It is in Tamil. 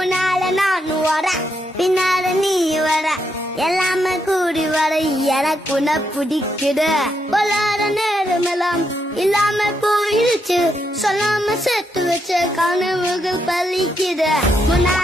முன்னால நான் வர பின்னால நீ வர எல்லாமே கூடி வர எனக்கு உன்னை பிடிக்குது பொல்லாத நேரமெல்லாம் இல்லாம போயிடுச்சு சொல்லாம சேர்த்து வச்ச கனவுகள் பலிக்குது முன்னால